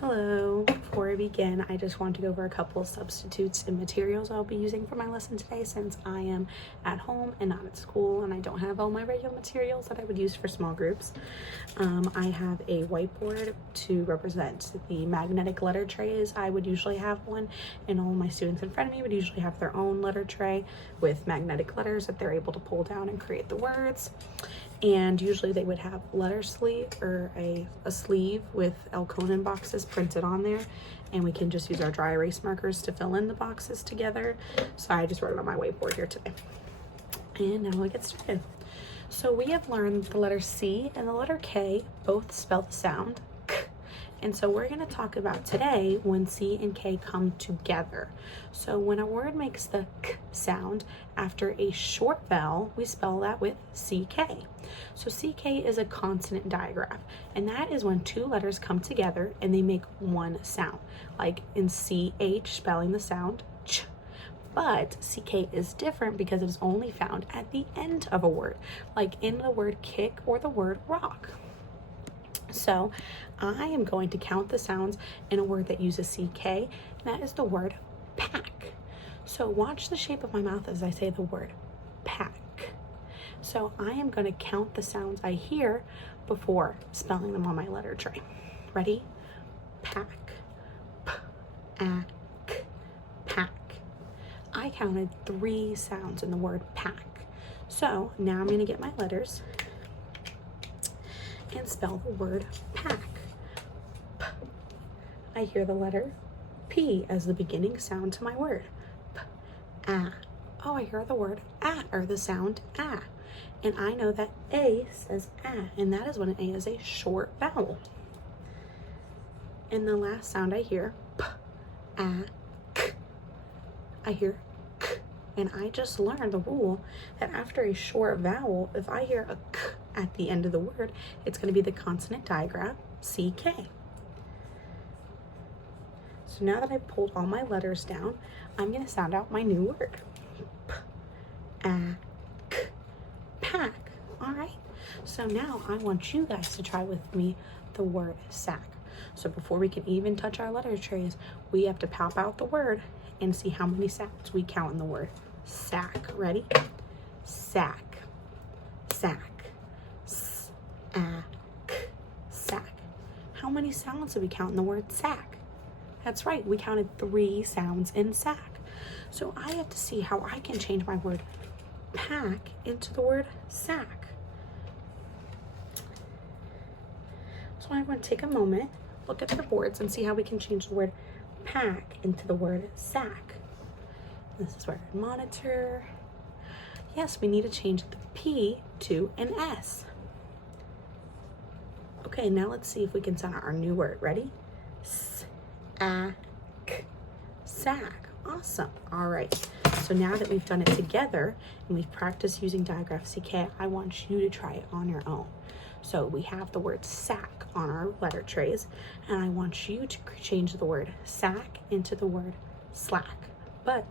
Hello. Before I begin, I just want to go over a couple of substitutes and materials I'll be using for my lesson today, since I am at home and not at school and I don't have all my regular materials that I would use for small groups. I have a whiteboard to represent the magnetic letter trays. I would usually have one, and all my students in front of me would usually have their own letter tray with magnetic letters that they're able to pull down and create the words. And usually they would have letter sleeve or a sleeve with Elkonin boxes printed on there, and we can just use our dry erase markers to fill in the boxes together. So I just wrote it on my whiteboard here today. And now we get started. So we have learned the letter C and the letter K both spell the sound K. And so we're going to talk about today when C and K come together. So when a word makes the K sound after a short vowel, we spell that with CK. So CK is a consonant digraph, and that is when two letters come together and they make one sound, like in CH spelling the sound ch. But CK is different because it is only found at the end of a word, like in the word kick or the word rock. So I am going to count the sounds in a word that uses CK, and that is the word pack. So watch the shape of my mouth as I say the word pack. So I am going to count the sounds I hear before spelling them on my letter tray. Ready? Pack, p-a-k, pack. I counted 3 sounds in the word pack. So now I'm going to get my letters and spell the word pack. P. I hear the letter P as the beginning sound to my word. P-a. Oh, I hear the word a, or the sound a. And I know that A says a, and that is when an A is a short vowel. And the last sound I hear, p, a, k. I hear k, and I just learned the rule that after a short vowel, if I hear a k at the end of the word, it's going to be the consonant digraph CK. So now that I've pulled all my letters down, I'm going to sound out my new word. P, a, k, pack. All right. So now I want you guys to try with me the word sack. So before we can even touch our letter trays, we have to pop out the word and see how many sounds we count in the word sack. Ready? Sack, sack, s-a-k, sack. How many sounds did we count in the word sack? That's right, we counted 3 sounds in sack. So I have to see how I can change my word pack into the word sack. So I'm going to take a moment, look at the boards, and see how we can change the word pack into the word sack. This is where I monitor. Yes, we need to change the P to an S. Okay, now let's see if we can sound out our new word. Ready? S-a-k, sack. Awesome. All right. So now that we've done it together and we've practiced using digraph CK, I want you to try it on your own. So we have the word sack on our letter trays, and I want you to change the word sack into the word slack. But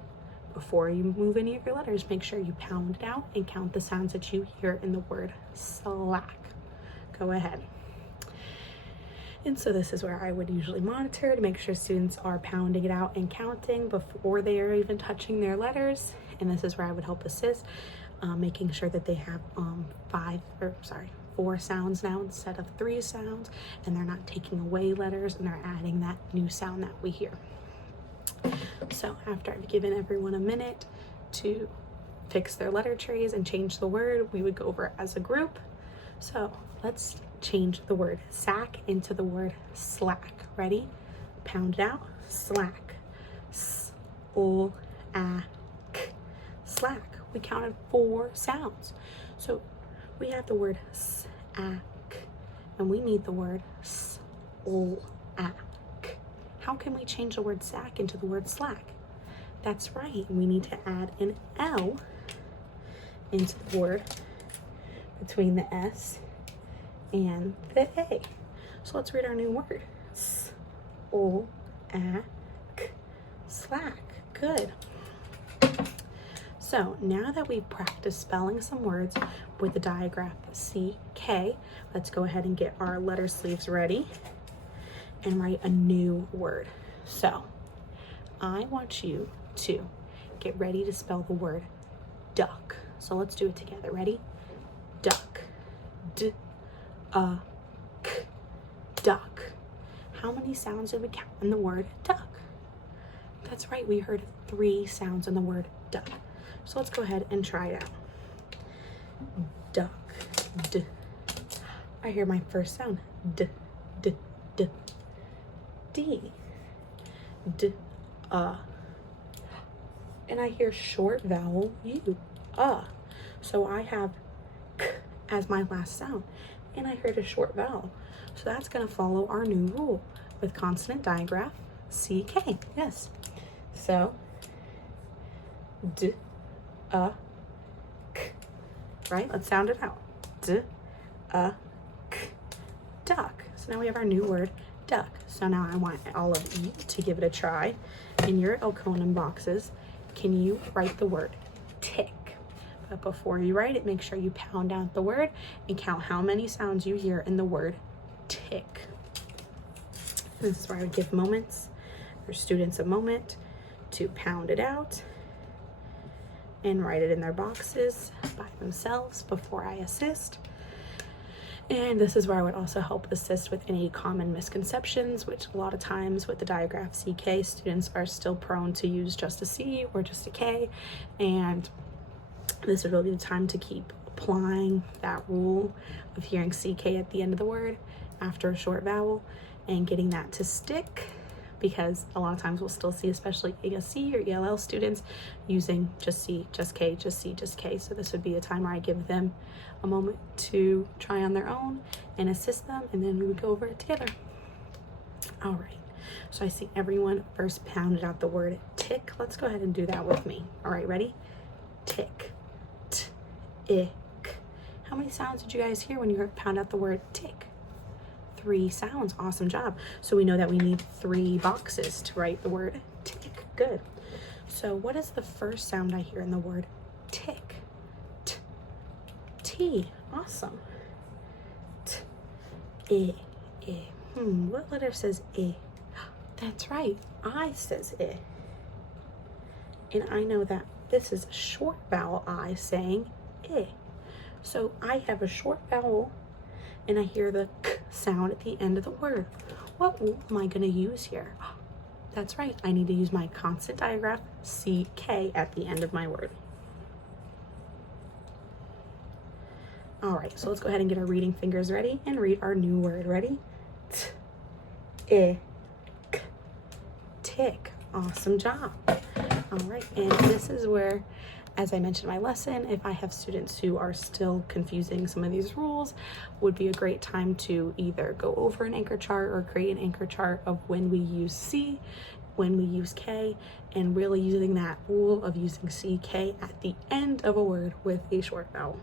before you move any of your letters, make sure you pound it out and count the sounds that you hear in the word slack. Go ahead. And so this is where I would usually monitor to make sure students are pounding it out and counting before they are even touching their letters. And this is where I would help assist, making sure that they have 4 sounds now instead of 3 sounds, and they're not taking away letters and they're adding that new sound that we hear. So after I've given everyone a minute to fix their letter trays and change the word, we would go over it as a group. So let's change the word sack into the word slack. Ready? Pound it out. Slack. S-l-a-k. Slack. We counted 4 sounds. So we have the word s-a-k, and we need the word s-l-a-k. How can we change the word sack into the word slack? That's right. We need to add an L into the word between the S and the A. So let's read our new word. S-l-a-k, slack. Good. So now that we've practiced spelling some words with the digraph CK, let's go ahead and get our letter sleeves ready. and write a new word. So I want you to get ready to spell the word duck. So let's do it together. Ready? Duck. D-U-C-K. Duck. How many sounds did we count in the word duck? That's right, we heard 3 sounds in the word duck. So let's go ahead and try it out. Duck. D. I hear my first sound. D, d, d. D. D, and I hear short vowel U, So I have k as my last sound, and I heard a short vowel. So that's going to follow our new rule with consonant digraph, CK. Yes. So D, k. Right? Let's sound it out. D, k. Duck. So now we have our new word, duck. So now I want all of you to give it a try. In your Elkonin boxes, can you write the word tick? But before you write it, make sure you pound out the word and count how many sounds you hear in the word tick. This is where I would give students a moment to pound it out and write it in their boxes by themselves before I assist. And this is where I would also help assist with any common misconceptions, which a lot of times with the digraph CK, students are still prone to use just a C or just a K. And this would really be the time to keep applying that rule of hearing CK at the end of the word after a short vowel and getting that to stick, because a lot of times we'll still see, especially ASC or ELL students, using just C, just K, just C, just K. So this would be a time where I give them a moment to try on their own and assist them, and then we would go over it together. All right, so I see everyone first pounded out the word tick. Let's go ahead and do that with me. All right, ready? Tick, t-ick. How many sounds did you guys hear when you heard pound out the word tick? 3 sounds. Awesome job. So we know that we need 3 boxes to write the word tick. Good. So what is the first sound I hear in the word tick? T, T. Awesome. T, I, I. What letter says I? That's right. I says I. And I know that this is a short vowel I saying I. So I have a short vowel and I hear the k sound at the end of the word. What rule am I going to use here? That's right, I need to use my consonant digraph, CK, at the end of my word. All right, so let's go ahead and get our reading fingers ready and read our new word. Ready? T-I-K. Tick. Awesome job. All right, and this is where, as I mentioned in my lesson, if I have students who are still confusing some of these rules, would be a great time to either go over an anchor chart or create an anchor chart of when we use C, when we use K, and really using that rule of using CK at the end of a word with a short vowel.